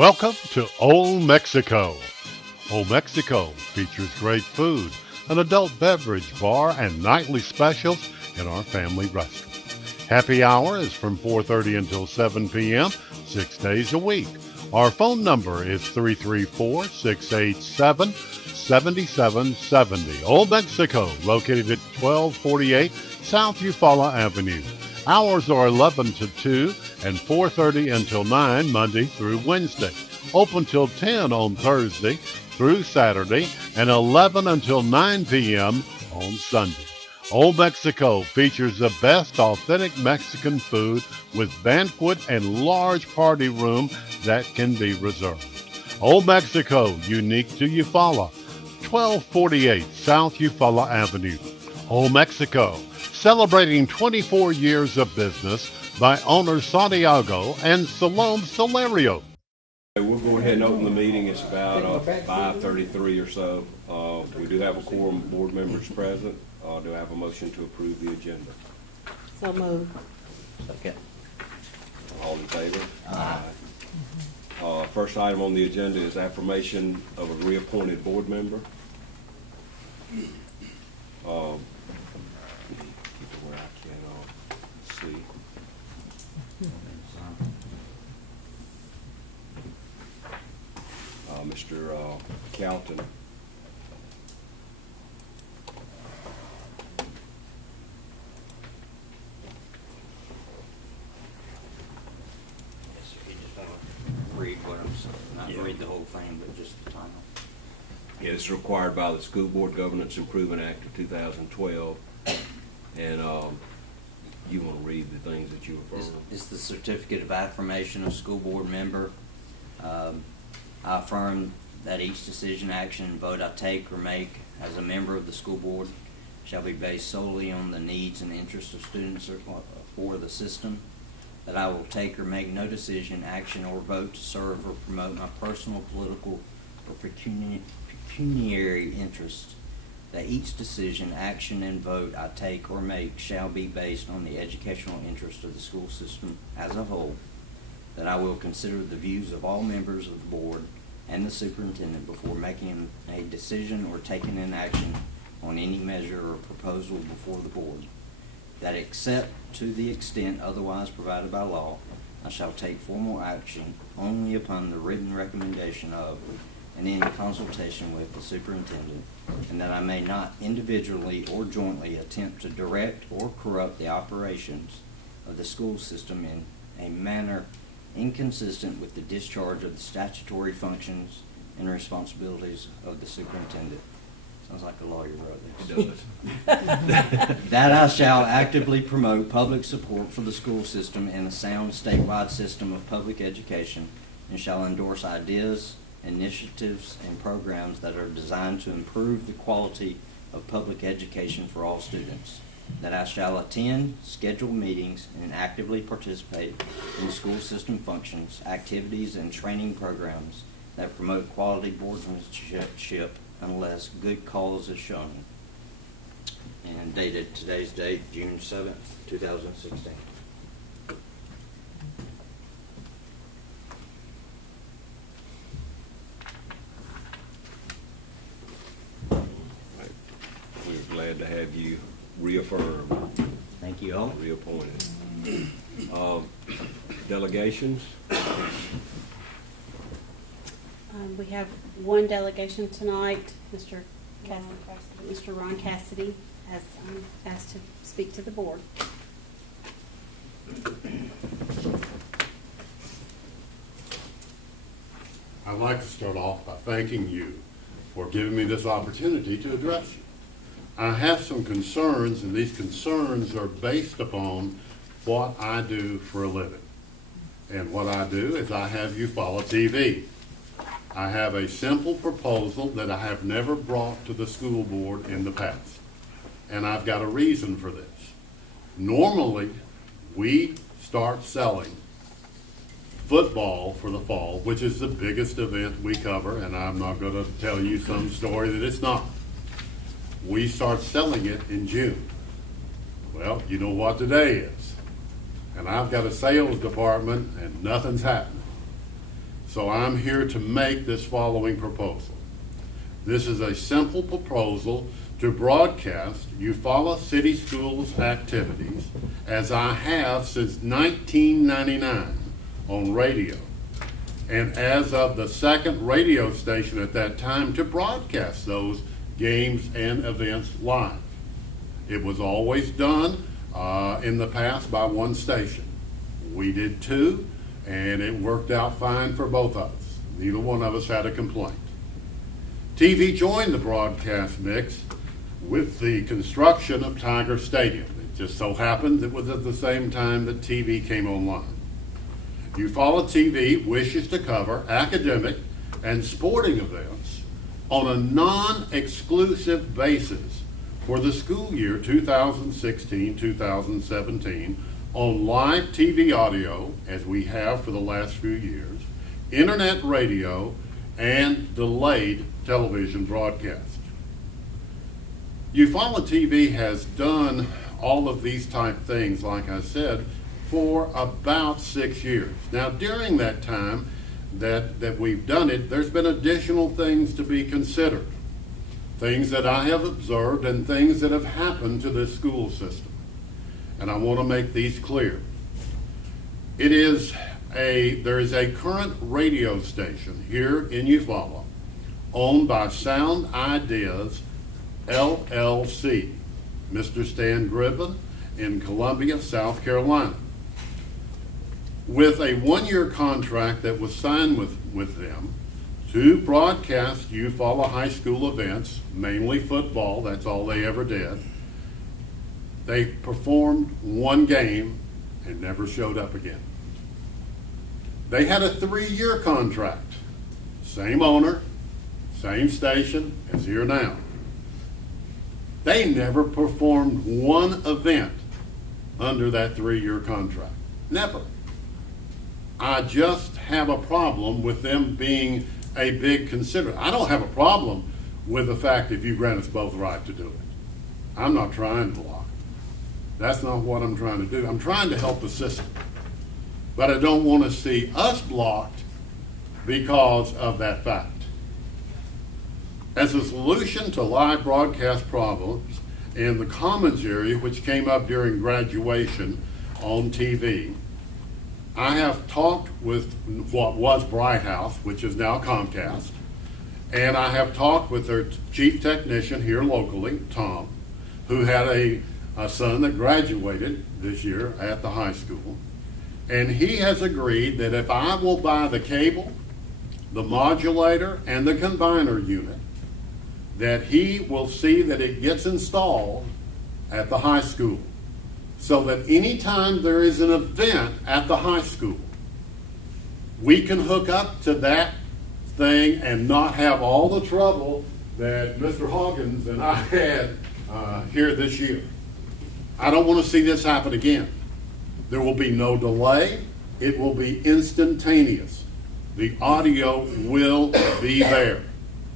Welcome to Old Mexico. Old Mexico features great food, an adult beverage bar, and nightly specials in our family restaurant. Happy hour is from 4:30 until 7 p.m., 6 days a week. Our phone number is 334-687-7770. Old Mexico, located at 1248 South Eufaula Avenue. Hours are 11 to 2 and 4:30 until 9 Monday through Wednesday. Open till 10 on Thursday through Saturday and 11 until 9 p.m. on Sunday. Old Mexico features the best authentic Mexican food with banquet and large party room that can be reserved. Old Mexico, unique to Eufaula, 1248 South Eufaula Avenue. Old Mexico, celebrating 24 years of business by owners Santiago and Salome Solario. We'll go ahead and open the meeting. It's about 5:33 or so. We do have a quorum of board members present. Do I have a motion to approve the agenda? So moved. Second. All in favor? Aye. First item on the agenda is affirmation of a reappointed board member. Where I can see. Mr. Calton. Yes, sir. You just want to read what I'm saying, not read the whole thing, but just the title. Yeah, it's required by the School Board Governance Improvement Act of 2012. And you want to read the things that you affirm? It's the certificate of affirmation of school board member. I affirm that each decision, action, and vote I take or make as a member of the school board shall be based solely on the needs and interests of students or the system. That I will take or make no decision, action, or vote to serve or promote my personal, political, or pecuniary interests. That each decision, action, and vote I take or make shall be based on the educational interest of the school system as a whole. That I will consider the views of all members of the board and the superintendent before making a decision or taking an action on any measure or proposal before the board. That except to the extent otherwise provided by law, I shall take formal action only upon the written recommendation of and in consultation with the superintendent, and that I may not individually or jointly attempt to direct or corrupt the operations of the school system in a manner inconsistent with the discharge of the statutory functions and responsibilities of the superintendent. Sounds like a lawyer wrote this. It does. That I shall actively promote public support for the school system and a sound statewide system of public education, and shall endorse ideas, initiatives, and programs that are designed to improve the quality of public education for all students. That I shall attend scheduled meetings and actively participate in school system functions, activities, and training programs that promote quality boardmanship unless good cause is shown. And dated today's date, June 7th, 2016. Right. We're glad to have you reaffirmed, Thank you all. reappointed. Delegations? We have one delegation tonight. Mr. Ron Cassidy has asked to speak to the board. I'd like to start off by thanking you for giving me this opportunity to address you. I have some concerns, and these concerns are based upon what I do for a living. And what I do is I have Eufaula TV. I have a simple proposal that I have never brought to the school board in the past. And I've got a reason for this. Normally, we start selling football for the fall, which is the biggest event we cover, and I'm not going to tell you some story that it's not. We start selling it in June. Well, you know what today is. And I've got a sales department and nothing's happening. So I'm here to make this following proposal. This is a simple proposal to broadcast Eufaula City Schools activities as I have since 1999 on radio. And as of the second radio station at that time to broadcast those games and events live. It was always done in the past by one station. We did two, and it worked out fine for both of us. Neither one of us had a complaint. TV joined the broadcast mix with the construction of Tiger Stadium. It just so happened it was at the same time that TV came online. Eufaula TV wishes to cover academic and sporting events on a non-exclusive basis for the school year 2016-2017 on live TV audio, as we have for the last few years, internet radio, and delayed television broadcast. Eufaula TV has done all of these type things, like I said, for about 6 years. Now, during that time that we've done it, there's been additional things to be considered. Things that I have observed and things that have happened to this school system. And I want to make these clear. There is a current radio station here in Eufaula owned by Sound Ideas LLC, Mr. Stan Gribbin in Columbia, South Carolina, with a one-year contract that was signed with them to broadcast Eufaula High School events, mainly football. That's all they ever did. They performed one game and never showed up again. They had a 3-year contract. Same owner, same station as here now. They never performed one event under that 3-year contract. Never. I just have a problem with them being a big considerate. I don't have a problem with the fact if you grant us both right to do it. I'm not trying to block. That's not what I'm trying to do. I'm trying to help the system. But I don't want to see us blocked because of that fact. As a solution to live broadcast problems in the commons area, which came up during graduation on TV, I have talked with what was Bright House, which is now Comcast, and I have talked with their chief technician here locally, Tom, who had a son that graduated this year at the high school, and he has agreed that if I will buy the cable, the modulator, and the combiner unit, that he will see that it gets installed at the high school, so that anytime there is an event at the high school, we can hook up to that thing and not have all the trouble that Mr. Hawkins and I had here this year. I don't want to see this happen again. There will be no delay. It will be instantaneous. The audio will be there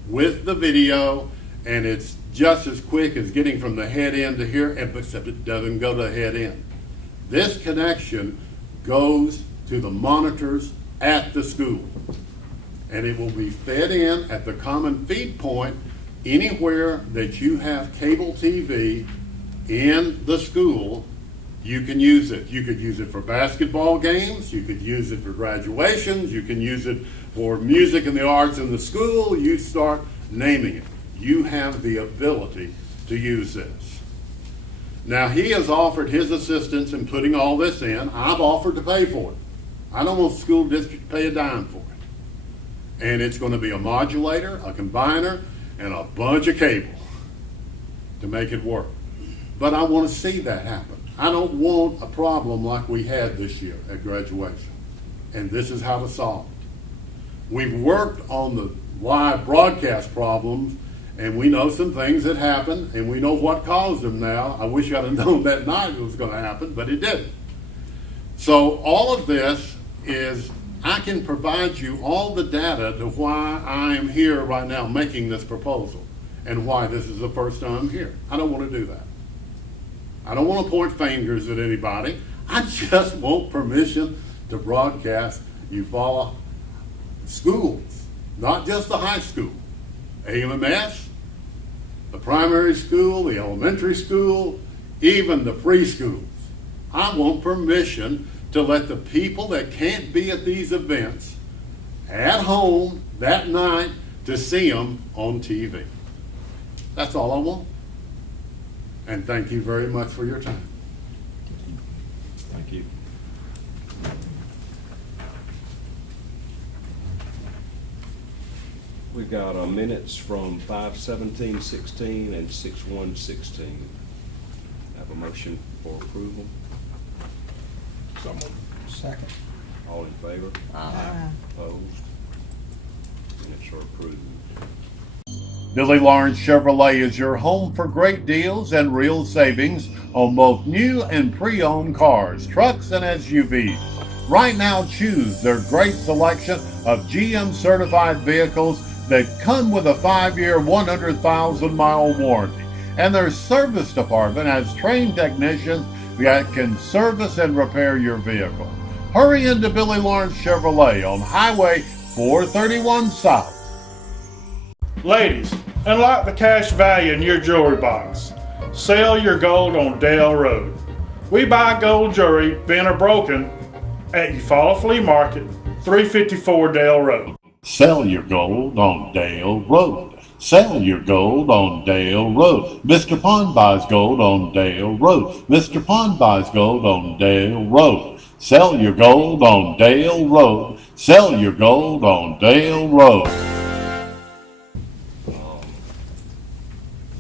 with the video, and it's just as quick as getting from the head end to here, except it doesn't go to the head end. This connection goes to the monitors at the school, and it will be fed in at the common feed point anywhere that you have cable TV in the school. You can use it. You could use it for basketball games. You could use it for graduations. You can use it for music and the arts in the school. You start naming it. You have the ability to use this. Now, he has offered his assistance in putting all this in. I've offered to pay for it. I don't want the school district to pay a dime for it. And it's going to be a modulator, a combiner, and a bunch of cable to make it work. But I want to see that happen. I don't want a problem like we had this year at graduation. And this is how to solve it. We've worked on the live broadcast problems, and we know some things that happened, and we know what caused them now. I wish I'd have known that night it was going to happen, but it didn't. So all of this is, I can provide you all the data to why I am here right now making this proposal and why this is the first time I'm here. I don't want to do that. I don't want to point fingers at anybody. I just want permission to broadcast Eufaula schools, not just the high school, AMS, the primary school, the elementary school, even the preschools. I want permission to let the people that can't be at these events at home that night to see them on TV. That's all I want. And thank you very much for your time. Thank you. We've got minutes from 5/17/16 and 6/1/16. Have a motion for approval. Second. All in favor? Aye. Opposed? Minutes are approved. Billy Lawrence Chevrolet is your home for great deals and real savings on both new and pre-owned cars, trucks, and SUVs. Right now, choose their great selection of GM certified vehicles that come with a 5-year, 100,000-mile warranty. And their service department has trained technicians that can service and repair your vehicle. Hurry into Billy Lawrence Chevrolet on Highway 431 South. Ladies, unlock the cash value in your jewelry box. Sell your gold on Dale Road. We buy gold jewelry, bent or broken, at Eufaula Flea Market, 354 Dale Road. Sell your gold on Dale Road. Sell your gold on Dale Road. Mr. Pond buys gold on Dale Road. Mr. Pond buys gold on Dale Road. Sell your gold on Dale Road. Sell your gold on Dale Road.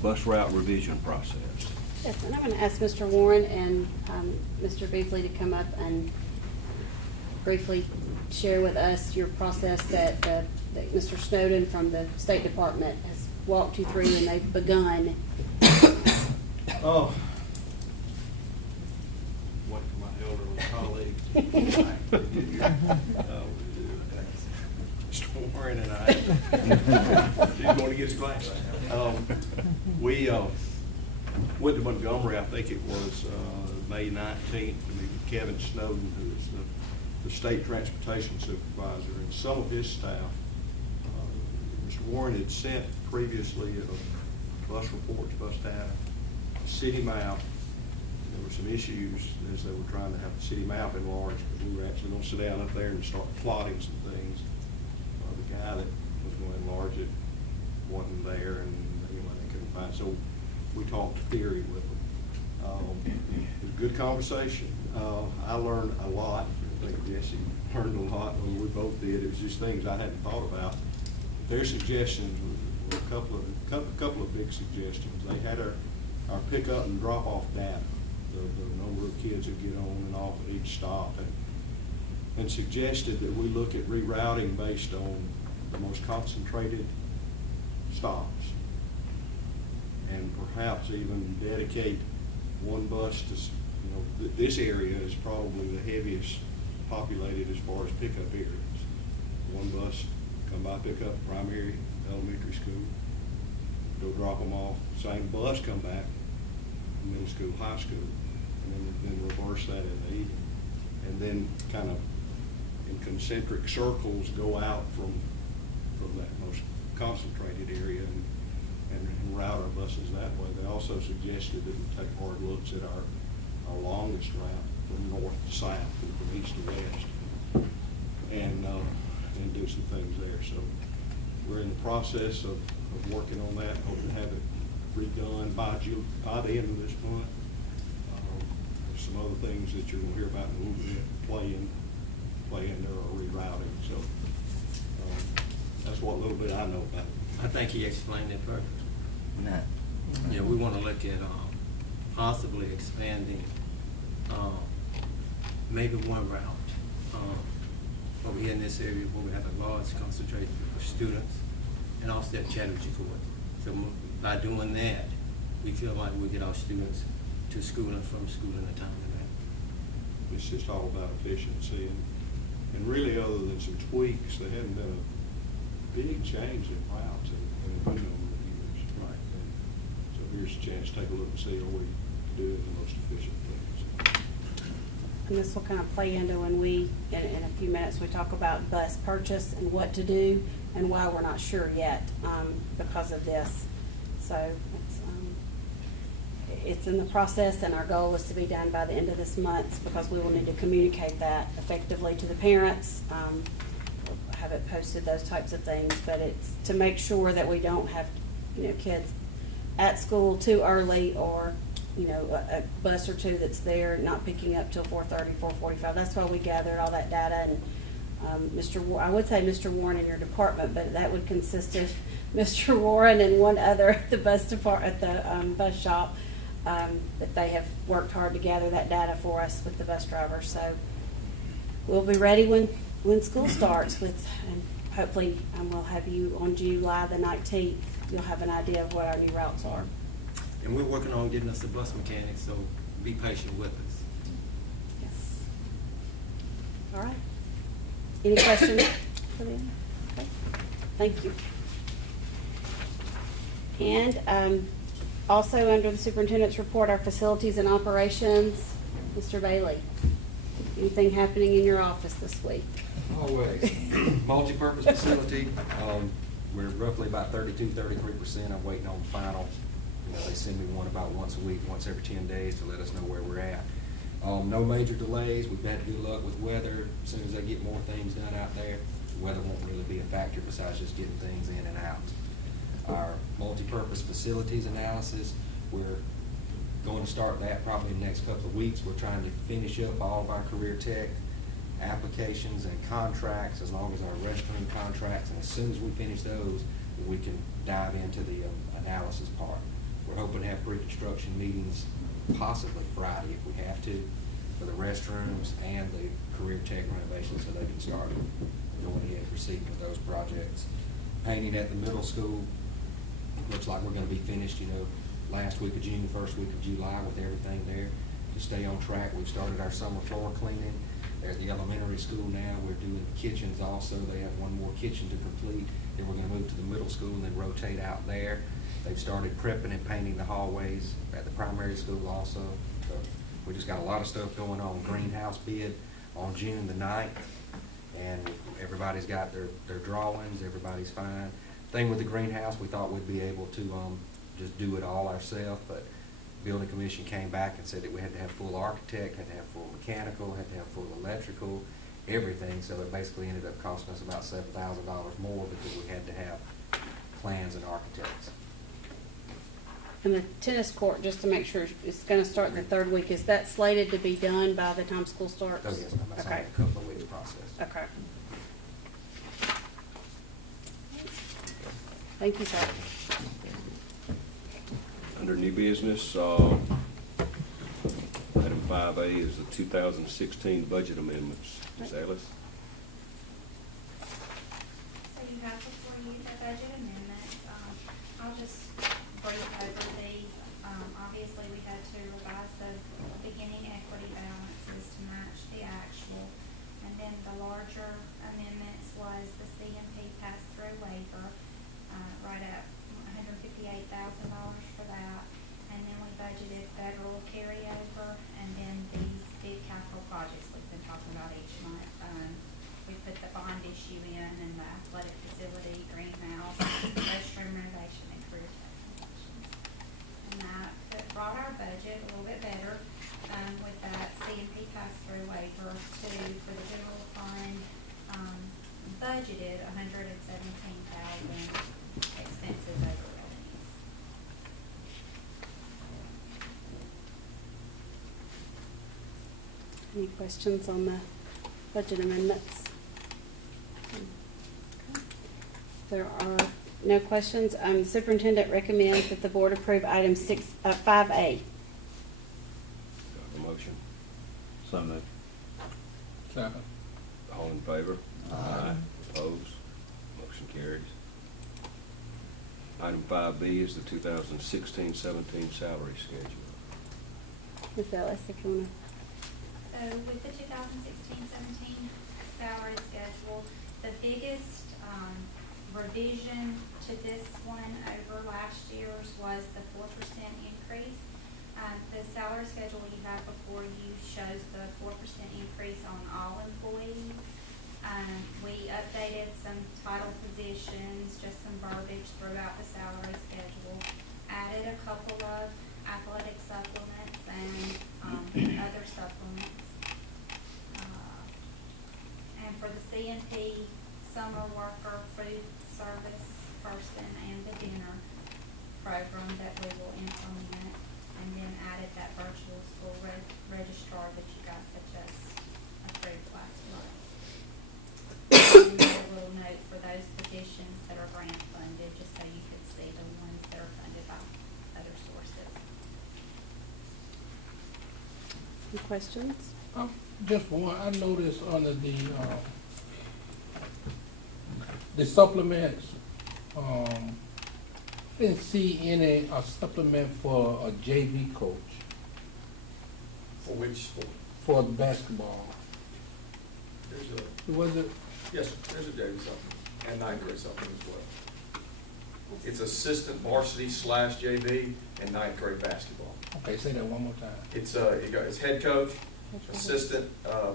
Bus route revision process. Yes, and I'm going to ask Mr. Warren and Mr. Beasley to come up and briefly share with us your process that Mr. Snowden from the State Department has walked you through and they've begun. Oh. Wait for my elderly colleague. Mr. Warren and I. He's going to get his glass. We went to Montgomery, I think it was May 19th, to meet with Kevin Snowden, who is the state transportation supervisor, and some of his staff. Mr. Warren had sent previously bus reports, bus data, a city map. There were some issues as they were trying to have the city map enlarged, because we were actually going to sit down up there and start plotting some things. The guy that was going to enlarge it wasn't there, and anyway, they couldn't find. So we talked theory with them. It was a good conversation. I learned a lot. I think Jesse learned a lot. Well, we both did. It was just things I hadn't thought about. Their suggestions were a couple of big suggestions. They had our pick up and drop off data, the number of kids that get on and off at each stop, and suggested that we look at rerouting based on the most concentrated stops, and perhaps even dedicate one bus to, this area is probably the heaviest populated as far as pickup areas. One bus come by, pick up primary, elementary school, go drop them off. Same bus come back, middle school, high school, and then reverse that in the evening, and then kind of in concentric circles go out from that most concentrated area and route our buses that way. They also suggested that we take hard looks at our longest route from north to south and from east to west, and do some things there. So we're in the process of working on that, hoping to have it redone by the end of this month. There's some other things that you're going to hear about in a little bit play in there or rerouting. So that's what little bit I know about it. I think he explained it perfectly. No. Yeah, we want to look at possibly expanding maybe one route over here in this area where we have a large concentration of students, and also at Chattahoochee Court. So by doing that, we feel like we get our students to school and from school in a timely manner. It's just all about efficiency, and really other than some tweaks, there hadn't been a big change in routes in a good number of years. Right. And so here's a chance to take a look and see, are we doing the most efficient things? and this will kind of play into when we, in a few minutes, we talk about bus purchase and what to do and why we're not sure yet, because of this. So it's in the process, and our goal is to be done by the end of this month, because we will need to communicate that effectively to the parents, have it posted, those types of things. But it's to make sure that we don't have, kids at school too early, or, a bus or two that's there not picking up till 4:30, 4:45. That's why we gathered all that data. And I would say Mr. Warren in your department, but that would consist of Mr. Warren and one other at the bus bus shop. That they have worked hard to gather that data for us with the bus drivers. So we'll be ready when school starts and hopefully we'll have you on July the 19th. You'll have an idea of what our new routes are. And we're working on getting us the bus mechanics, so be patient with us. Yes. All right. Any questions for them? Okay. Thank you. And also under the superintendent's report, our facilities and operations, Mr. Bailey. Anything happening in your office this week? Always. Multi-purpose facility, we're roughly about 33%. I'm waiting on the final. They send me one about once a week, once every 10 days to let us know where we're at. No major delays. We've had good luck with weather. As soon as they get more things done out there, the weather won't really be a factor besides just getting things in and out. Our multi-purpose facilities analysis, we're going to start that probably in the next couple of weeks. We're trying to finish up all of our career tech applications and contracts, as long as our restroom contracts, and as soon as we finish those, we can dive into the analysis part. We're hoping to have pre-construction meetings possibly Friday if we have to, for the restrooms and the career tech renovations, so they can start going ahead and proceeding with those projects. Painting at the middle school, looks like we're going to be finished, last week of June, first week of July with everything there. To stay on track, we've started our summer floor cleaning. They're at the elementary school now. We're doing the kitchens also. They have one more kitchen to complete. Then we're going to move to the middle school and then rotate out there. They've started prepping and painting the hallways at the primary school also. So we just got a lot of stuff going on. Greenhouse bid on June the 9th. And everybody's got their drawings. Everybody's fine. Thing with the greenhouse, we thought we'd be able to just do it all ourselves, but building commission came back and said that we had to have full architect, had to have full mechanical, had to have full electrical, everything. So it basically ended up costing us about $7,000 more because we had to have plans and architects. And the tennis court, just to make sure, it's going to start the third week. Is that slated to be done by the time school starts? Oh, yes, ma'am. That's only Okay. a couple of weeks process. Okay. Thank you, sir. Under new business, item 5A is the 2016 budget amendments. Ms. Ellis? So you have before you the budget amendments. I'll just brief over these. Obviously, we had to revise the beginning equity balances to match the actual. And then the larger amendments was the CMP pass-through waiver, right at $158,000 for that. And then we budgeted federal carryover, and then these big capital projects we've been talking about each month. We put the bond issue in, and the athletic facility, greenhouse, restroom renovation, and career technicians. And that brought our budget a little bit better, with that CMP pass-through waiver for the general fund, budgeted $117,000 expenses over revenues. Any questions on the budget amendments? There are no questions. The superintendent recommends that the board approve item 5A. Do I have a motion? So moved. Second. All in favor? Aye. Opposed? Motion carries. Item 5B is the 2016-17 salary schedule. Ms. Ellis, if you want to. So with the 2016-17 salary schedule, the biggest revision to this one over last year's was the 4% increase. The salary schedule you have before you shows the 4% increase on all employees. We updated some title positions, just some verbiage throughout the salary schedule, added a couple of athletic supplements and other supplements. And for the CNP summer worker, food service person, and the dinner program that we will implement, and then added that virtual school registrar that you guys had just approved last month. And then a little note for those positions that are grant funded, just so you could see the ones that are funded by other sources. Any questions? Just one, I noticed under the supplements, didn't see any supplement for a JV coach For which sport? for the basketball. There's a, Was it? yes, sir, there's a JV supplement and ninth grade supplement as well. It's assistant varsity / JV and ninth grade basketball. Okay, say that one more time. It's head coach, assistant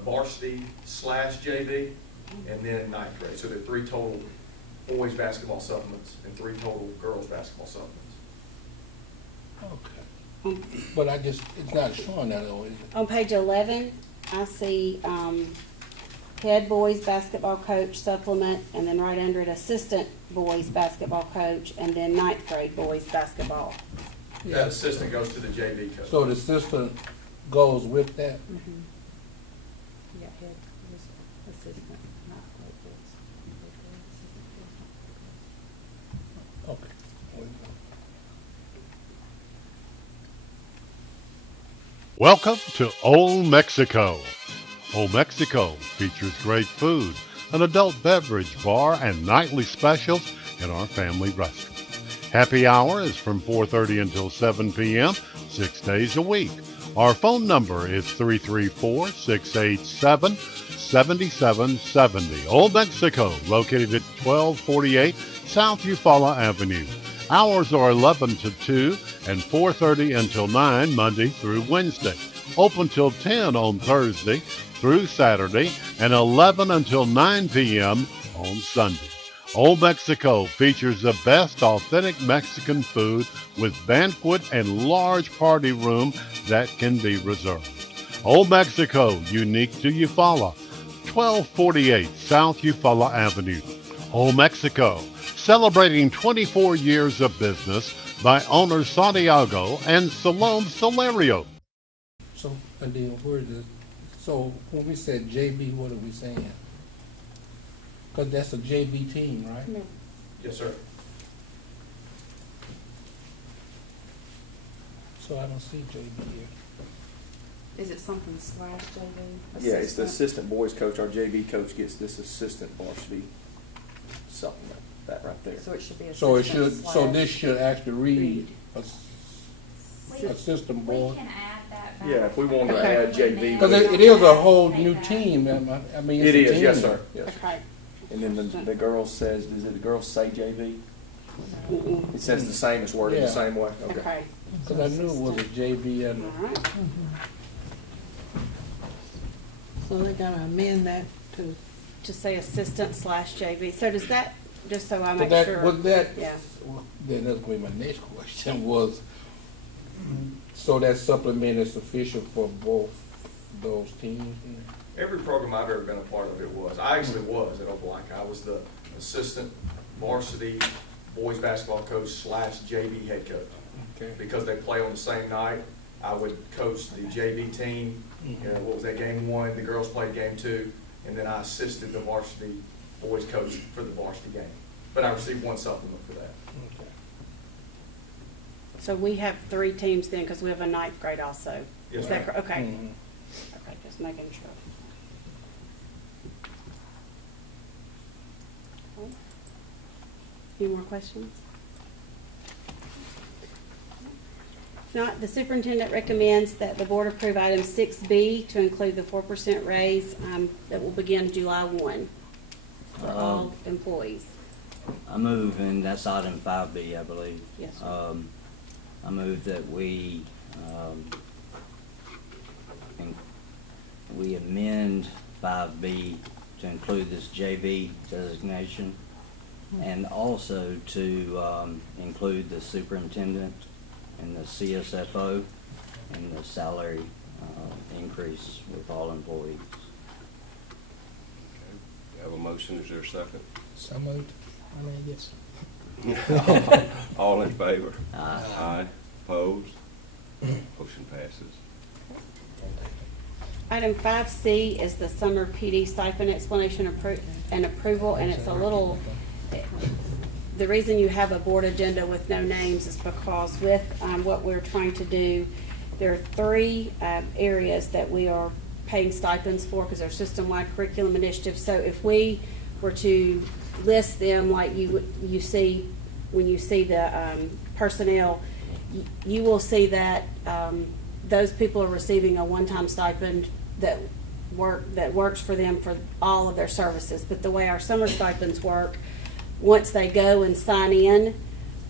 varsity / JV, and then ninth grade. So there are 3 total boys basketball supplements and 3 total girls basketball supplements. Okay. But it's not showing that though, is it? On page 11, I see head boys basketball coach supplement, and then right under it, assistant boys basketball coach, and then ninth grade boys basketball. That assistant goes to the JV coach. So the assistant goes with that? Mm-hmm. Yeah, head assistant, ninth grade boys. Okay. Welcome to Old Mexico. Old Mexico features great food, an adult beverage bar, and nightly specials in our family restaurant. Happy hour is from 4:30 until 7 p.m., 6 days a week. Our phone number is 334-687-7770. Old Mexico, located at 1248 South Eufaula Avenue. Hours are 11 to 2 and 4:30 until 9 Monday through Wednesday. Open till 10 on Thursday through Saturday, and 11 until 9 p.m. on Sunday. Old Mexico features the best authentic Mexican food with banquet and large party room that can be reserved. Old Mexico, unique to Eufaula, 1248 South Eufaula Avenue. Old Mexico, celebrating 24 years of business by owners Santiago and Salome Solario. So, and then where is it? So when we said JV, what are we saying? Because that's a JV team, right? No. Yes, sir. So I don't see JV here. Is it something / JV? Yeah, it's the assistant boys coach. Our JV coach gets this assistant varsity supplement, that right there. So it should be assistant. So it should, so / this should actually read We- assistant We board. can add that back. Yeah, if we wanted to Okay. add JV. Because it is a whole new team. I mean, it's It a is, team. yes, sir. Yes, sir. Okay. And then the girls says, does it the girls say JV? Mm-mm. It says the same, it's worded the Yeah. same way? Okay. Because I knew it was a JV and All right. So they're gonna amend that to, To say assistant / JV. So does that, just so I make that, sure. was that, Yeah. then that's going to be my next question was, so that supplement is sufficient for both those teams? Every program I've ever been a part of, it was. I actually was at Opelika. I was the assistant varsity boys basketball coach / JV head coach. Okay. Because they play on the same night, I would coach the JV team. You know, what was that, game 1? The girls played game 2, and then I assisted the varsity boys coach for the varsity game. But I received 1 supplement for that. Okay. So we have 3 teams then, because we have a ninth grade also. Yes, Is that ma'am. correct? Okay. Mhm. Okay, just making sure. Okay. Any more questions? If not, the superintendent recommends that the board approve item 6B to include the 4% raise that will begin July 1 for all employees. I move, and that's item 5B, I believe. Yes, sir. I move that we and we amend 5B to include this JV designation, and also to include the superintendent and the CSFO and the salary increase with all employees. Have a motion, is there a second? So moved. I mean, yes. All in favor? Aye. Aye. Opposed? Motion passes. Item 5C is the summer PD stipend explanation and approval, and it's a little, the reason you have a board agenda with no names is because with what we're trying to do, there are 3 areas that we are paying stipends for because they're system-wide curriculum initiatives. So if we were to list them like you see when you see the personnel, you will see that those people are receiving a one-time stipend that works for them for all of their services. But the way our summer stipends work, once they go and sign in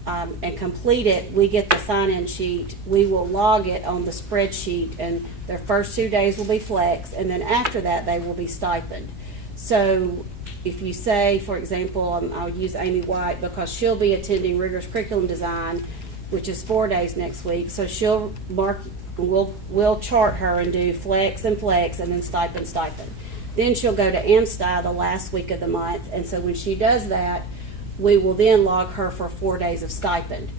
and complete it, we get the sign-in sheet. We will log it on the spreadsheet, and their first 2 days will be flex, and then after that, they will be stipend. So if you say, for example, I'll use Amy White because she'll be attending rigorous curriculum design, which is 4 days next week. So she'll mark, we'll chart her and do flex, and then stipend. Then she'll go to AMSTI the last week of the month, and so when she does that, we will then log her for 4 days of stipend.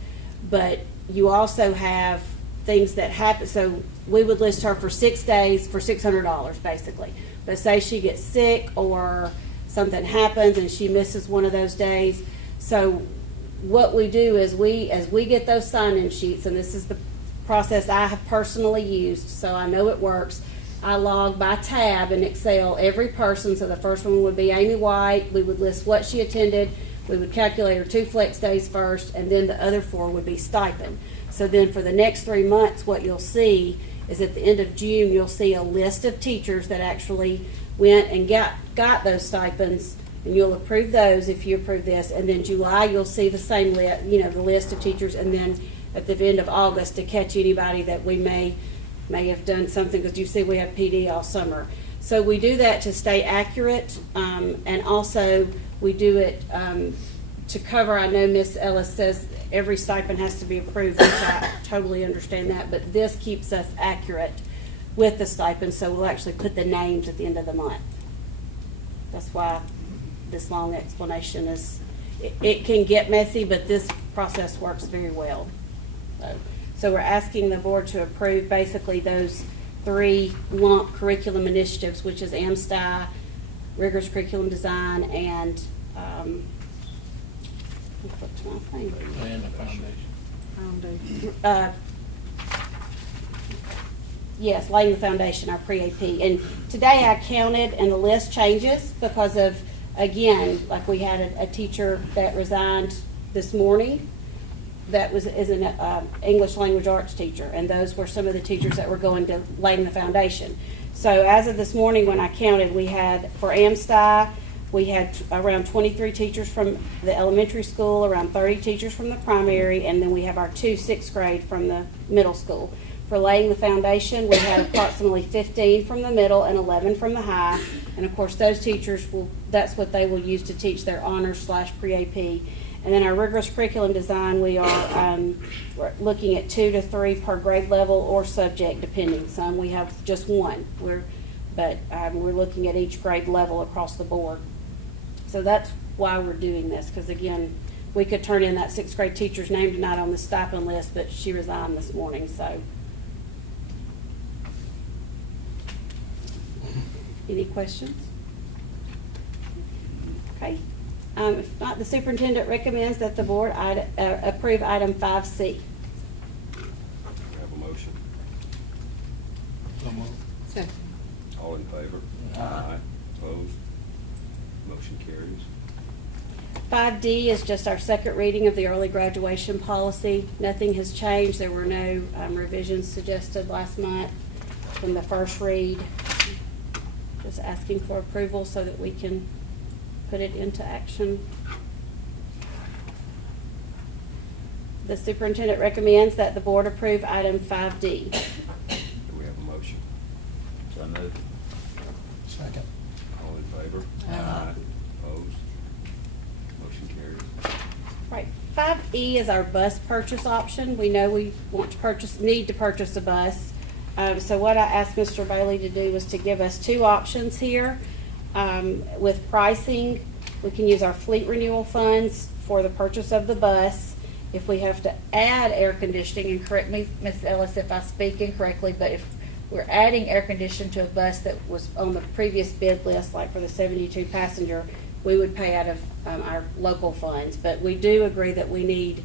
But you also have things that happen, so we would list her for 6 days for $600 basically. But say she gets sick or something happens and she misses one of those days. So what we do is as we get those sign-in sheets, and this is the process I have personally used, so I know it works, I log by tab in Excel every person. So the first one would be Amy White. We would list what she attended. We would calculate her 2 flex days first, and then the other 4 would be stipend. So then for the next 3 months, what you'll see is at the end of June, you'll see a list of teachers that actually went and got those stipends, and you'll approve those if you approve this. And then July, you'll see the same the list of teachers, and then at the end of August to catch anybody that we may have done something, because you see we have PD all summer. So we do that to stay accurate, and also we do it to cover, I know Miss Ellis says every stipend has to be approved, which I totally understand that, but this keeps us accurate with the stipend, so we'll actually put the names at the end of the month. That's why this long explanation is, it can get messy, but this process works very well. So we're asking the board to approve basically those 3 lump curriculum initiatives, which is AMSTI, rigorous curriculum design, and what's my thing? And the foundation. Yes, laying the foundation, our pre-AP. And today I counted, and the list changes because of, again, like we had a teacher that resigned this morning that is an English language arts teacher, and those were some of the teachers that were going to laying the foundation. So as of this morning when I counted, we had, for AMSTI, we had around 23 teachers from the elementary school, around 30 teachers from the primary, and then we have our 2 6th grade from the middle school. For laying the foundation, we had approximately 15 from the middle and 11 from the high. And of course, those teachers that's what they will use to teach their honors / pre-AP. And then our rigorous curriculum design, we are we're looking at 2 to 3 per grade level or subject, depending. Some we have just 1. We're looking at each grade level across the board. So that's why we're doing this, because again, we could turn in that 6th grade teacher's name tonight on the stipend list, but she resigned this morning, so. Any questions? Okay. If not, the superintendent recommends that the board approve item 5C. We have a motion. So moved. Second. All in favor? Aye. Opposed? Motion carries. 5D is just our second reading of the early graduation policy. Nothing has changed. There were no revisions suggested last month from the first read. Just asking for approval so that we can put it into action. the superintendent recommends that the board approve item 5D. Do we have a motion? So moved. Second. All in favor? Aye. Opposed? Motion carries. Right, 5E is our bus purchase option. We know we want to need to purchase a bus. So what I asked Mr. Bailey to do was to give us two options here. With pricing, we can use our fleet renewal funds for the purchase of the bus. If we have to add air conditioning, and correct me, Ms. Ellis, if I speak incorrectly, but if we're adding air conditioning to a bus that was on the previous bid list, like for the 72 passenger, we would pay out of our local funds. But we do agree that we need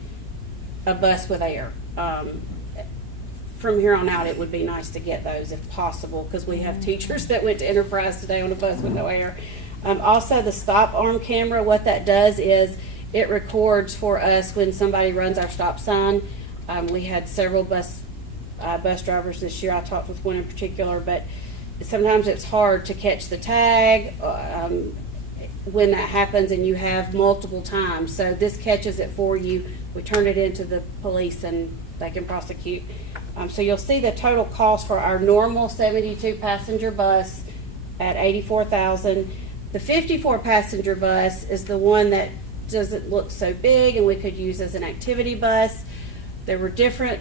a bus with air. From here on out, it would be nice to get those if possible, because we have teachers that went to Enterprise today on a bus with no air. Also, the stop arm camera, what that does is it records for us when somebody runs our stop sign. We had several bus drivers this year. I talked with one in particular, but sometimes it's hard to catch the tag when that happens and you have multiple times. So this catches it for you. We turn it into the police and they can prosecute. So you'll see the total cost for our normal 72 passenger bus at $84,000. The 54 passenger bus is the one that doesn't look so big and we could use as an activity bus. There were different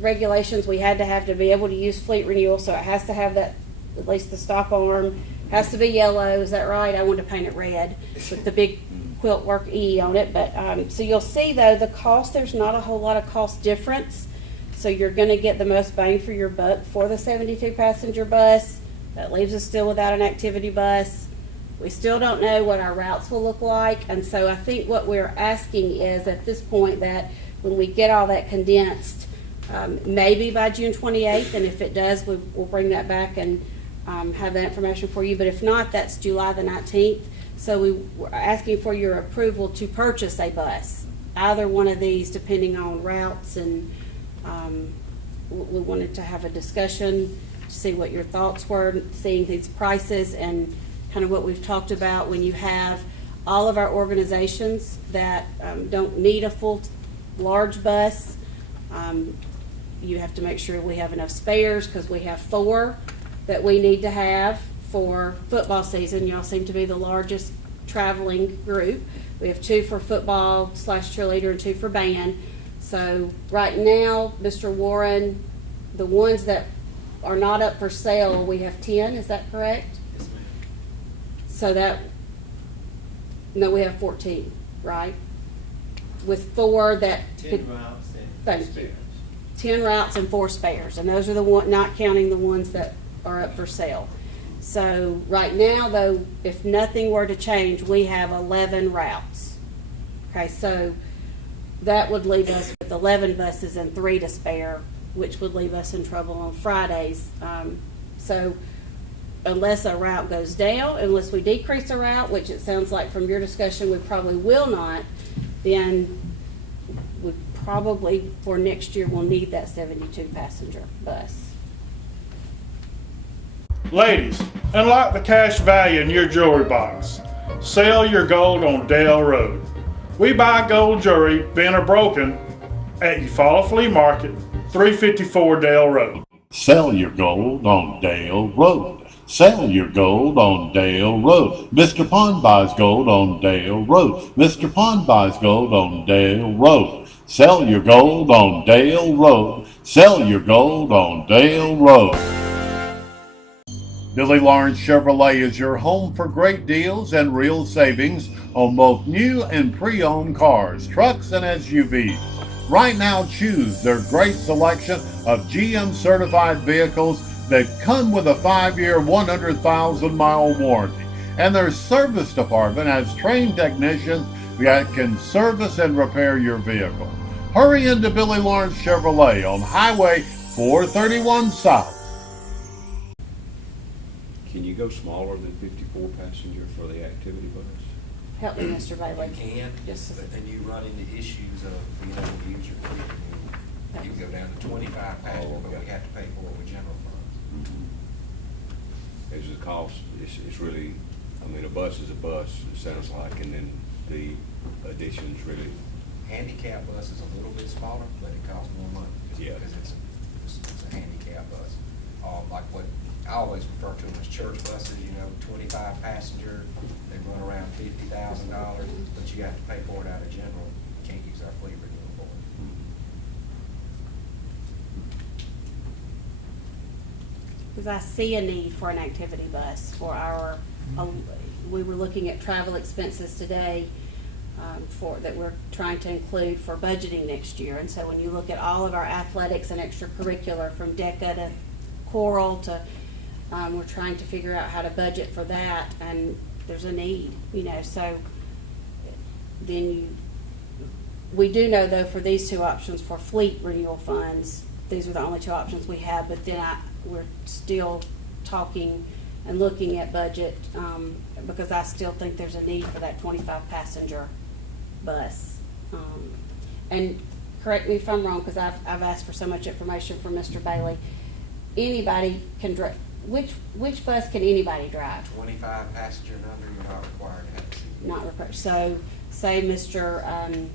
regulations we had to be able to use fleet renewal, so it has to have that, at least the stop arm, has to be yellow. Is that right? I wanted to paint it red with the big quilt work E on it. But so you'll see though the cost, there's not a whole lot of cost difference. So you're going to get the most bang for your buck for the 72 passenger bus. That leaves us still without an activity bus. We still don't know what our routes will look like. And so I think what we're asking is at this point that when we get all that condensed, maybe by June 28th, and if it does, we'll bring that back and have that information for you. But if not, that's July the 19th. So we're asking for your approval to purchase a bus, either one of these, depending on routes. And we wanted to have a discussion, see what your thoughts were, seeing these prices and kind of what we've talked about. When you have all of our organizations that don't need a full large bus, you have to make sure we have enough spares, because we have 4 that we need to have for football season. Y'all seem to be the largest traveling group. We have 2 for football / cheerleader and 2 for band. So right now, Mr. Warren, the ones that are not up for sale, we have 10, is that correct? Yes, ma'am. So no, we have 14, right? With 4 that. 10 routes and Thank you. spares. 10 routes and 4 spares, and those are the one, not counting the ones that are up for sale. So right now, though, if nothing were to change, we have 11 routes. Okay, so that would leave us with 11 buses and 3 to spare, which would leave us in trouble on Fridays. So unless a route goes down, unless we decrease a route, which it sounds like from your discussion we probably will not, then we probably for next year will need that 72 passenger bus. Ladies, unlock the cash value in your jewelry box. Sell your gold on Dale Road. We buy gold jewelry, bent or broken, at Eufaula Flea Market, 354 Dale Road. Sell your gold on Dale Road. Sell your gold on Dale Road. Mr. Pond buys gold on Dale Road. Mr. Pond buys gold on Dale Road. Sell your gold on Dale Road. Sell your gold on Dale Road. Billy Lawrence Chevrolet is your home for great deals and real savings on both new and pre-owned cars, trucks, and SUVs. Right now, choose their great selection of GM certified vehicles that come with a 5-year, 100,000-mile warranty. And their service department has trained technicians that can service and repair your vehicle. Hurry into Billy Lawrence Chevrolet on Highway 431 South. Can you go smaller than 54 passenger for the activity bus? Help me, Mr. Bailey. You can, Yes. but then you run into issues of being able to use your fleet. You can go down to 25 passenger, but we have to pay for it with general funds. Is the cost, it's really, I mean, a bus is a bus, it sounds like, and then the additions really handicap bus is a little bit smaller, but it costs more money. Yeah. Because it's a handicap bus. Like what I always refer to them as church buses, 25 passenger, they run around $50,000, but you have to pay for it out of general. You can't use our fleet renewal for it. Because I see a need for an activity bus for our, we were looking at travel expenses today that we're trying to include for budgeting next year. And so when you look at all of our athletics and extracurricular, from DECA to choral to, we're trying to figure out how to budget for that, and there's a need, so then we do know though for these two options for fleet renewal funds, these are the only two options we have, but then we're still talking and looking at budget, because I still think there's a need for that 25 passenger bus. And correct me if I'm wrong, because I've asked for so much information from Mr. Bailey. Anybody can drive, which bus can anybody drive? 25 passenger and under, you're not required to have a seat. Not required. So say Mr.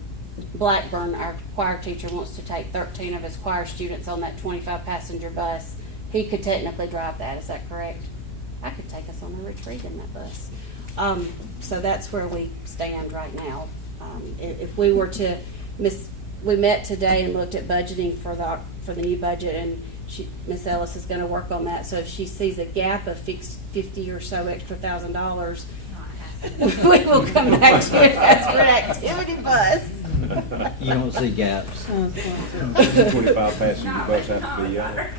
Blackburn, our choir teacher, wants to take 13 of his choir students on that 25 passenger bus, he could technically drive that, is that correct? I could take us on a retreat in that bus. So that's where we stand right now. If we were to we met today and looked at budgeting for the new budget, and Miss Ellis is going to work on that. So if she sees a gap of $50 or so extra $1,000, we will come back to it as for an activity bus. You don't see gaps. 25 passenger bus have to be young. That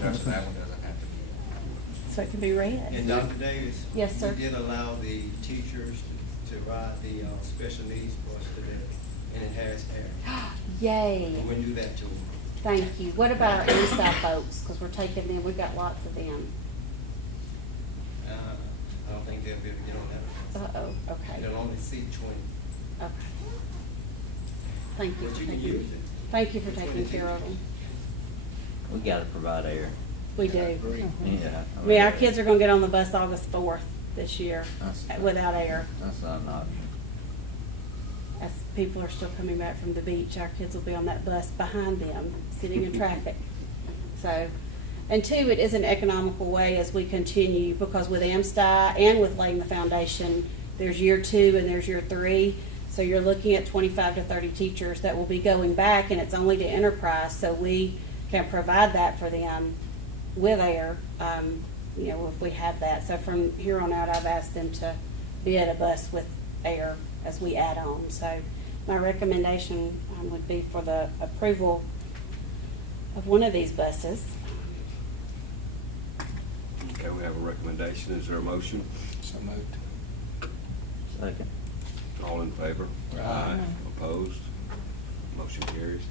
one doesn't have to be. So it can be red. And Dr. Davis? Yes, sir. You did allow the teachers to ride the special needs bus today, and it has air. Yay. We're going to do that to them. Thank you. What about our Eastside folks? Because we're taking them, we've got lots of them. I don't think they'll be able to get on that bus. Uh-oh, okay. They'll only seat 20. Okay. Thank you. But you can Thank you. use it. Thank you for taking care of them. We gotta provide air. We do. Yeah. I mean, our kids are gonna get on the bus August 4th this year That's- without air. That's not an option. As people are still coming back from the beach, our kids will be on that bus behind them, sitting in traffic. So, and two, it is an economical way as we continue, because with AMSTI and with laying the foundation, there's year 2 and there's year 3. So you're looking at 25 to 30 teachers that will be going back, and it's only to enterprise, so we can provide that for them with air, if we have that. So from here on out, I've asked them to bid a bus with air as we add on. So my recommendation would be for the approval of one of these buses. Okay, we have a recommendation. Is there a motion? So moved. Second. All in favor? Aye. Opposed? Motion carries.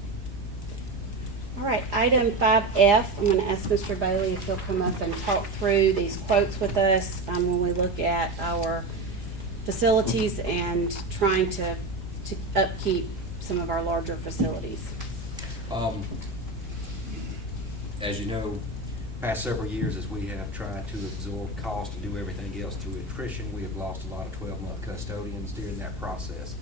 All right, item 5F, I'm going to ask Mr. Bailey if he'll come up and talk through these quotes with us when we look at our facilities and trying to upkeep some of our larger facilities. As you know, past several years, as we have tried to absorb cost and do everything else through attrition, we have lost a lot of 12-month custodians during that process.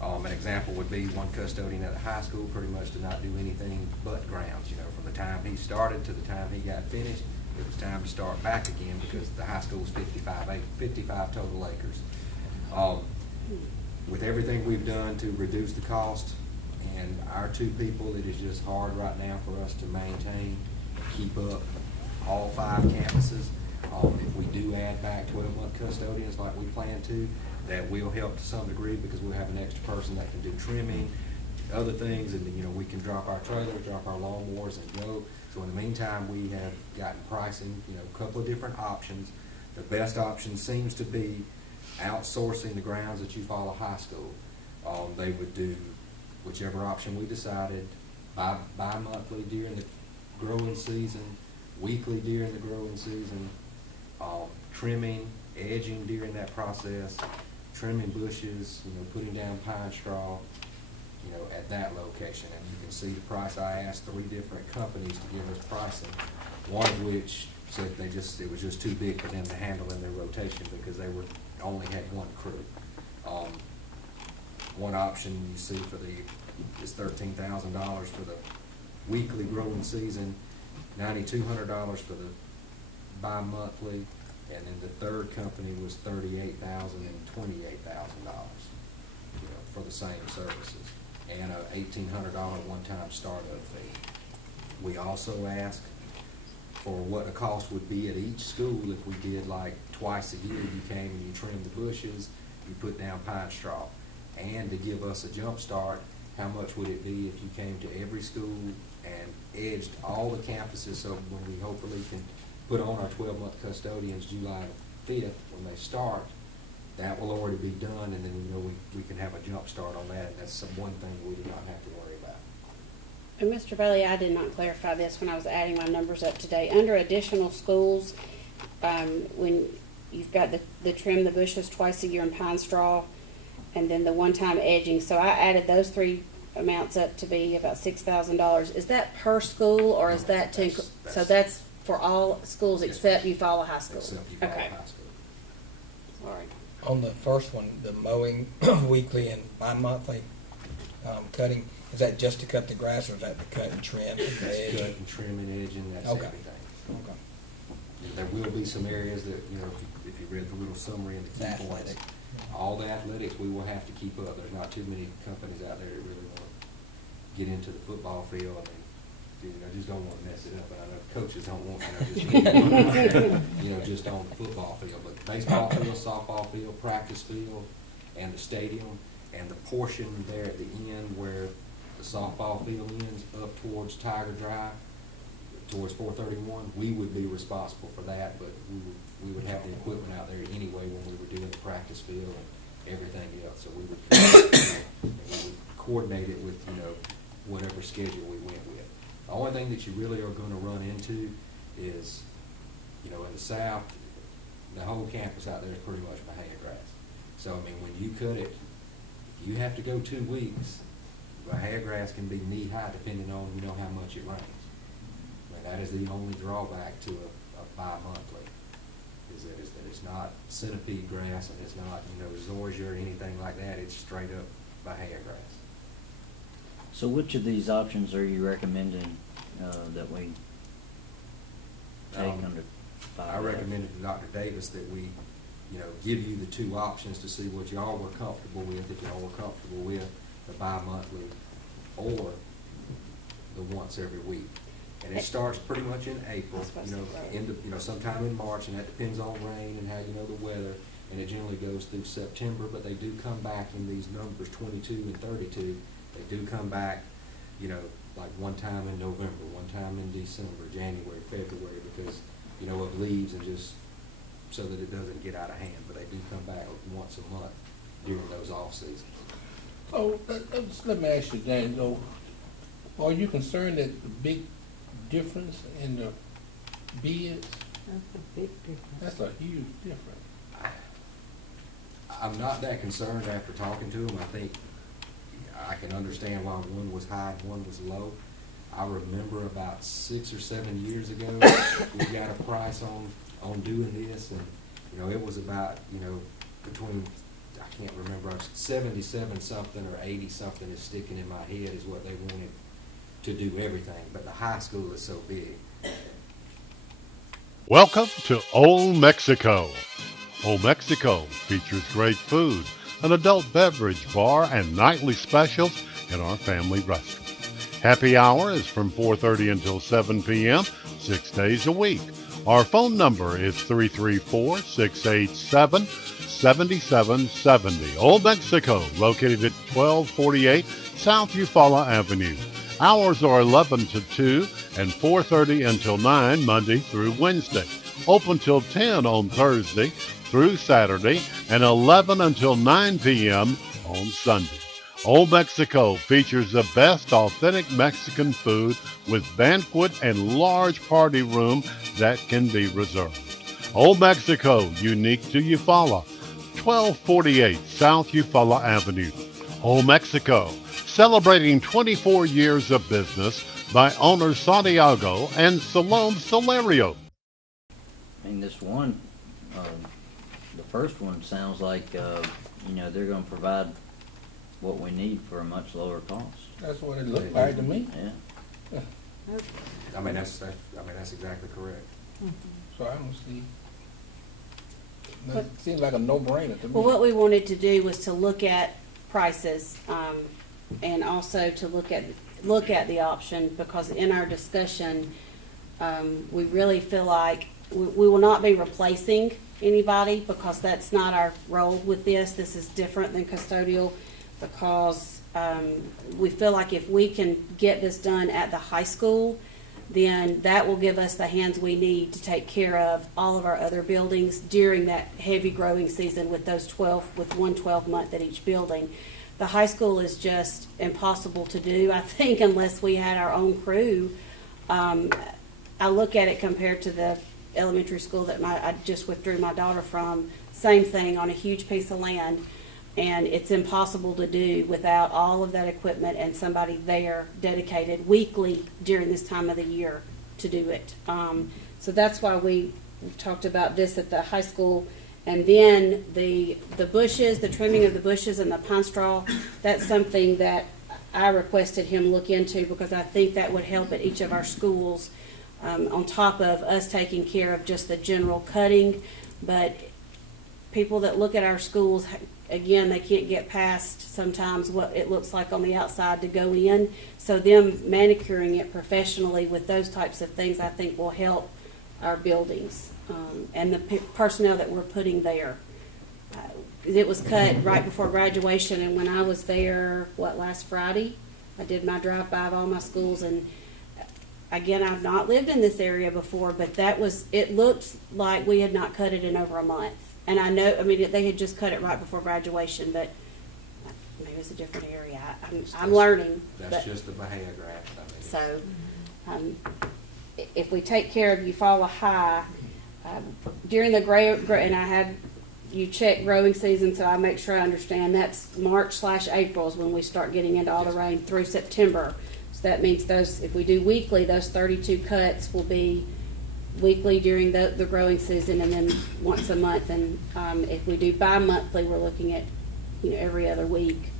An example would be one custodian at the high school pretty much did not do anything but grounds. From the time he started to the time he got finished, it was time to start back again because the high school was 55 total acres. With everything we've done to reduce the cost and our 2 people, it is just hard right now for us to maintain, keep up all 5 campuses. If we do add back 12-month custodians like we plan to, that will help to some degree because we'll have an extra person that can do trimming, other things, and then, we can drop our trailers, drop our lawnmowers and go. So in the meantime, we have gotten pricing, a couple of different options. The best option seems to be outsourcing the grounds at Eufaula High School. They would do whichever option we decided, bi-monthly during the growing season, weekly during the growing season, trimming, edging during that process, trimming bushes, putting down pine straw, at that location. And you can see the price. I asked 3 different companies to give us pricing, one of which said it was just too big for them to handle in their rotation because they only had 1 crew. one option you see for is $13,000 for the weekly growing season, $9,200 for the bi-monthly, and then the third company was $38,000 and $28,000, for the same services, and a $1,800 one-time startup fee. We also asked for what the cost would be at each school if we did like twice a year. You came and you trimmed the bushes, you put down pine straw, and to give us a jump start, how much would it be if you came to every school and edged all the campuses, so when we hopefully can put on our 12-month custodians July 5th when they start, that will already be done, and then we can have a jump start on that, and that's one thing we do not have to worry about. And Mr. Bailey, I did not clarify this when I was adding my numbers up today. Under additional schools, when you've got the trim the bushes twice a year in pine straw, and then the one-time edging, so I added those three amounts up to be about $6,000. Is that per school, or is that to, so that's for all schools except Eufaula High School? Except Eufaula Okay. High School. All right. On the first one, the mowing weekly and bi-monthly cutting, is that just to cut the grass, or is that to cut and trim and That's edge? cut and trim and edging, that's Okay. everything. Okay. There will be some areas that, if you read the little summary in the key points, Athletic. all the athletics we will have to keep up. There's not too many companies out there that really want to get into the football field and, just don't want to mess it up. But I know coaches don't want, just on the football field. But baseball field, softball field, practice field, and the stadium, and the portion there at the end where the softball field ends up towards Tiger Drive, towards 431, we would be responsible for that, but we would have the equipment out there anyway when we were doing the practice field and everything else. So we would coordinate it with, whatever schedule we went with. The only thing that you really are going to run into is, in the south, the whole campus out there is pretty much Bahia grass. So, when you cut it, you have to go 2 weeks. Bahia grass can be knee-high depending on, how much it rains. That is the only drawback to a bi-monthly, is that it's not centipede grass, and it's not, zoysia or anything like that. It's straight up Bahia grass. So which of these options are you recommending that we take under 5? I recommended to Dr. Davis that we, give you the 2 options to see what y'all were comfortable with, if y'all were comfortable with the bi-monthly or the once every week. And it starts pretty much in April, sometime in March, and that depends on rain and how the weather, and it generally goes through September, but they do come back in these numbers, 22 and 32. They do come back, like one time in November, one time in December, January, February, because, of leaves, and just so that it doesn't get out of hand. But they do come back once a month during those off seasons. So, let me ask you, Dan, though, are you concerned that the big difference in the bids? That's a big difference. That's a huge difference. I'm not that concerned after talking to them. I think I can understand why one was high and one was low. I remember about 6 or 7 years ago, we got a price on doing this, and, it was about, between, I can't remember, 77 something or 80 something is sticking in my head is what they wanted to do everything, but the high school is so big. Welcome to Old Mexico. Old Mexico features great food, an adult beverage bar, and nightly specials in our family restaurant. Happy hour is from 4:30 until 7 p.m., 6 days a week. Our phone number is 334-687-7770. Old Mexico, located at 1248 South Eufaula Avenue. Hours are 11 to 2 and 4:30 until 9 Monday through Wednesday. Open till 10 on Thursday through Saturday, and 11 until 9 p.m. on Sunday. Old Mexico features the best authentic Mexican food with banquet and large party room that can be reserved. Old Mexico, unique to Eufaula, 1248 South Eufaula Avenue. Old Mexico, celebrating 24 years of business by owners Santiago and Salome Solario. This one, the first one sounds like, they're going to provide what we need for a much lower cost. That's what it looked like to me. Yeah. I mean, that's exactly correct. So I don't see. That seems like a no-brainer to me. Well, what we wanted to do was to look at prices, and also to look at the option, because in our discussion, we really feel like we will not be replacing anybody, because that's not our role with this. This is different than custodial, because we feel like if we can get this done at the high school, then that will give us the hands we need to take care of all of our other buildings during that heavy growing season with one 12-month at each building. The high school is just impossible to do, I think, unless we had our own crew. I look at it compared to the elementary school that I just withdrew my daughter from. Same thing, on a huge piece of land, and it's impossible to do without all of that equipment and somebody there dedicated weekly during this time of the year to do it. So that's why we've talked about this at the high school. And then the bushes, the trimming of the bushes and the pine straw, that's something that I requested him look into, because I think that would help at each of our schools, on top of us taking care of just the general cutting. But people that look at our schools, again, they can't get past sometimes what it looks like on the outside to go in. So them manicuring it professionally with those types of things, I think will help our buildings, and the personnel that we're putting there. It was cut right before graduation, and when I was there, last Friday, I did my drive-by of all my schools, and again, I've not lived in this area before, but it looked like we had not cut it in over a month. And I know, they had just cut it right before graduation, but maybe it's a different area. I'm learning. That's just the Bahia grass. So, if we take care of Eufaula High, during the and I had you check growing season, so I make sure I understand that's March/April is when we start getting into all the rain through September. So that means if we do weekly, those 32 cuts will be weekly during the growing season, and then once a month. And if we do bi-monthly, we're looking at every other week,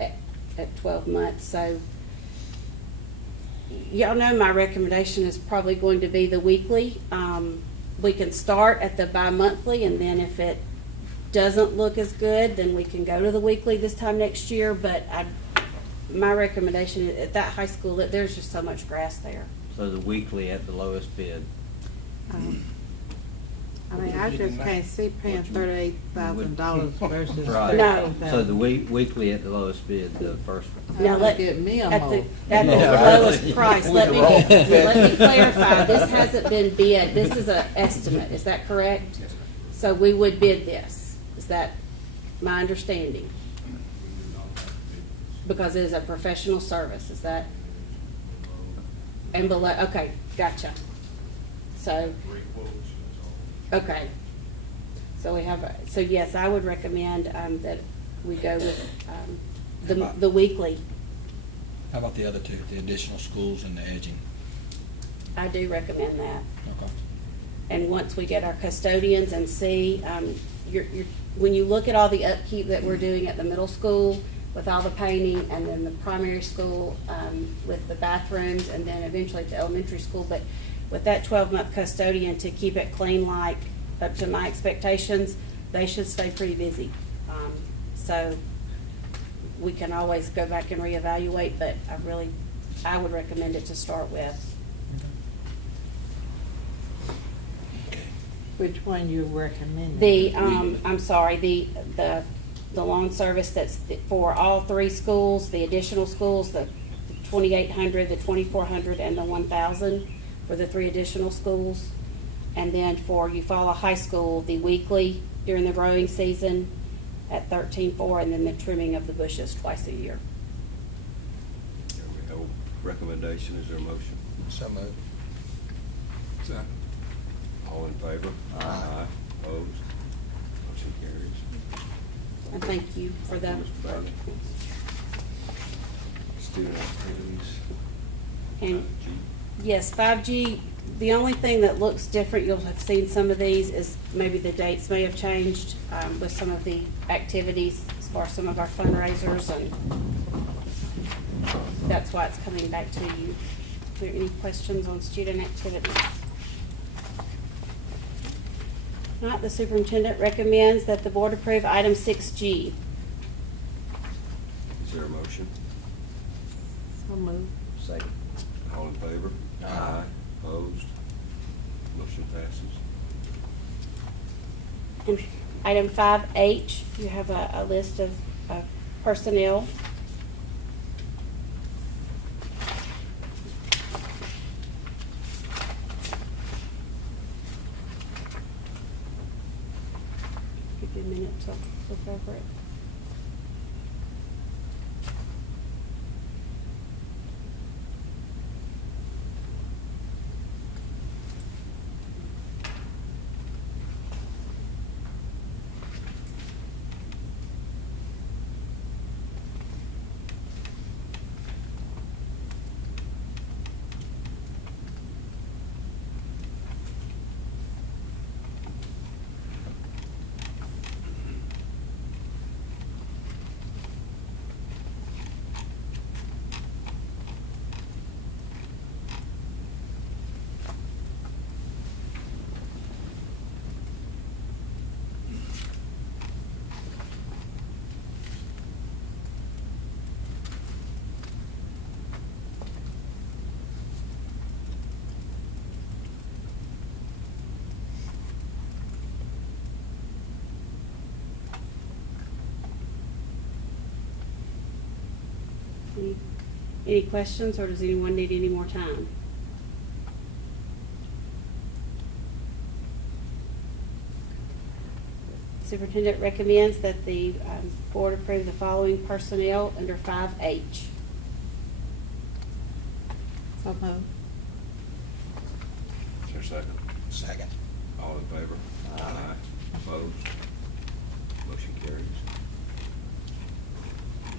at 12 months. So y'all know my recommendation is probably going to be the weekly. We can start at the bi-monthly, and then if it doesn't look as good, then we can go to the weekly this time next year. But my recommendation is at that high school, that there's just so much grass there. So the weekly at the lowest bid. I just can't see paying $38,000 versus Right. No. So the weekly at the lowest bid, the first one. Now Get me a at the mower. lowest price, let me clarify, this hasn't been bid, this is an estimate, is that correct? Yes, ma'am. So we would bid this, is that my understanding? Because it is a professional service, is that? And below, okay, gotcha. So, okay. So yes, I would recommend, that we go with, the weekly. How about the other two, the additional schools and the edging? I do recommend that. Okay. And once we get our custodians and see, when you look at all the upkeep that we're doing at the middle school with all the painting, and then the primary school with the bathrooms, and then eventually the elementary school, but with that 12-month custodian to keep it clean, like up to my expectations, they should stay pretty busy. So we can always go back and reevaluate, but I would recommend it to start with. Which one you recommend? I'm sorry, the lawn service that's for all three schools, the additional schools, the 2,800, the 2,400, and the 1,000 for the three additional schools. And then for Eufaula High School, the weekly during the growing season at 13,400, and then the trimming of the bushes twice a year. There we have a recommendation. Is there a motion? So moved. All in favor? Aye. Opposed? Motion carries. And thank you for the. Thank you, Mr. Bailey. Student activities. And 5G. yes, 5G, the only thing that looks different, you'll have seen some of these, is maybe the dates may have changed with some of the activities. far as some of our fundraisers, and that's why it's coming back to you. Are there any questions on student activities? Not, the superintendent recommends that the board approve item 6G. Is there a motion? So moved. Second. All in favor? Aye. Opposed? Motion passes. And item 5H, you have a list of personnel. Give you a minute to look over it. Any questions, or does anyone need any more time? Superintendent recommends that the board approve the following personnel under 5H. So moved. Is there a second? Second. All in favor? Aye. Opposed? Motion carries. All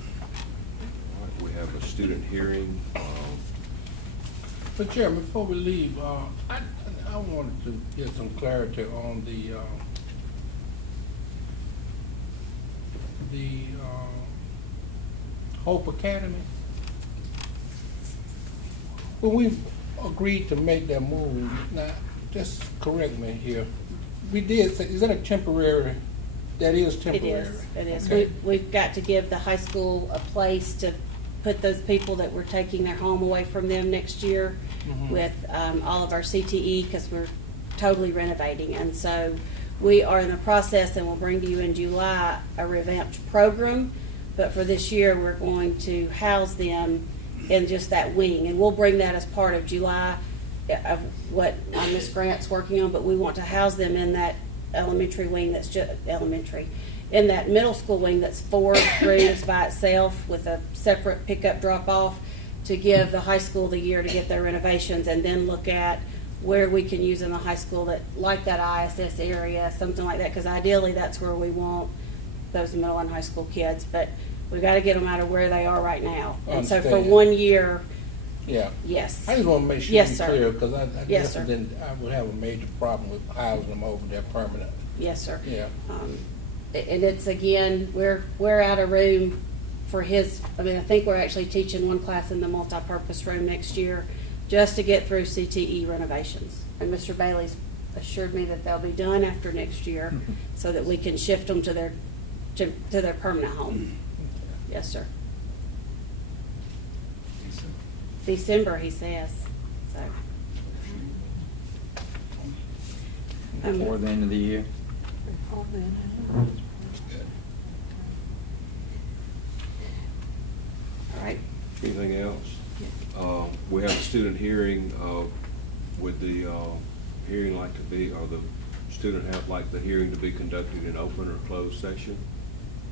right, we have a student hearing. But Chairman, before we leave, I wanted to get some clarity on the Hope Academy. When we agreed to make that move, now, just correct me here, we did say, is that a temporary, that is temporary? It is. Okay. We've got to give the high school a place to put those people that we're taking their home away from them next year with all of our CTE, because we're totally renovating. And so we are in the process, and we'll bring to you in July, a revamped program. But for this year, we're going to house them in just that wing. And we'll bring that as part of July of what Ms. Grant's working on. But we want to house them in that elementary wing that's just elementary. In that middle school wing that's 4 rooms by itself with a separate pickup drop-off, to give the high school the year to get their renovations, and then look at where we can use in the high school that, like that ISS area, something like that, because ideally that's where we want those middle and high school kids. But we've got to get them out of where they are right now. And so for Understand. 1 year, Yeah. yes. I just want to make sure Yes, it's sir. clear, because I Yes, guess sir. then I would have a major problem with housing them over there permanently. Yes, sir. Yeah. And it's, again, we're out of room for his, I think we're actually teaching one class in the multipurpose room next year just to get through CTE renovations. And Mr. Bailey's assured me that they'll be done after next year so that we can shift them to their permanent home. Yes, sir. December, he says, so. Before the end of the year. All right. Anything else? We have a student hearing. Would the hearing like to be, or the student have like the hearing to be conducted in open or closed session?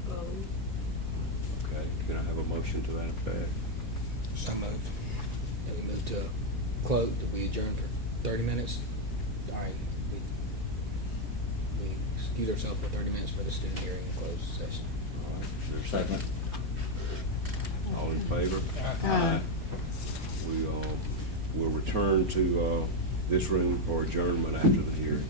Okay, can I have a motion to that effect? So moved. And we move to close, we adjourn for 30 minutes. All right, we excuse ourselves for 30 minutes for the student hearing and closed session. All right, is there a Second. All in favor? Aye. We'll return to this room for adjournment after the hearing.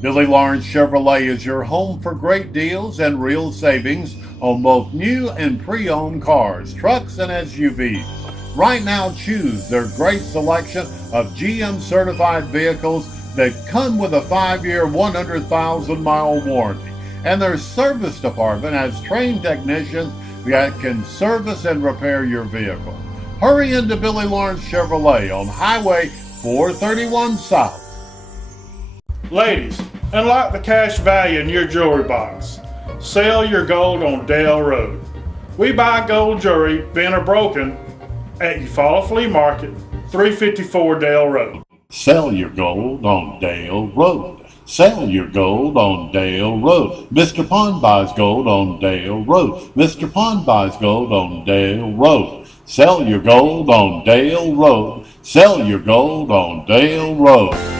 Billy Lawrence Chevrolet is your home for great deals and real savings on both new and pre-owned cars, trucks, and SUVs. Right now, choose their great selection of GM certified vehicles that come with a 5-year, 100,000-mile warranty. And their service department has trained technicians that can service and repair your vehicle. Hurry into Billy Lawrence Chevrolet on Highway 431 South. Ladies, unlock the cash value in your jewelry box. Sell your gold on Dale Road. We buy gold jewelry, bent or broken, at Eufaula Flea Market, 354 Dale Road. Sell your gold on Dale Road. Sell your gold on Dale Road. Mr. Pond buys gold on Dale Road. Mr. Pond buys gold on Dale Road. Sell your gold on Dale Road. Sell your gold on Dale Road.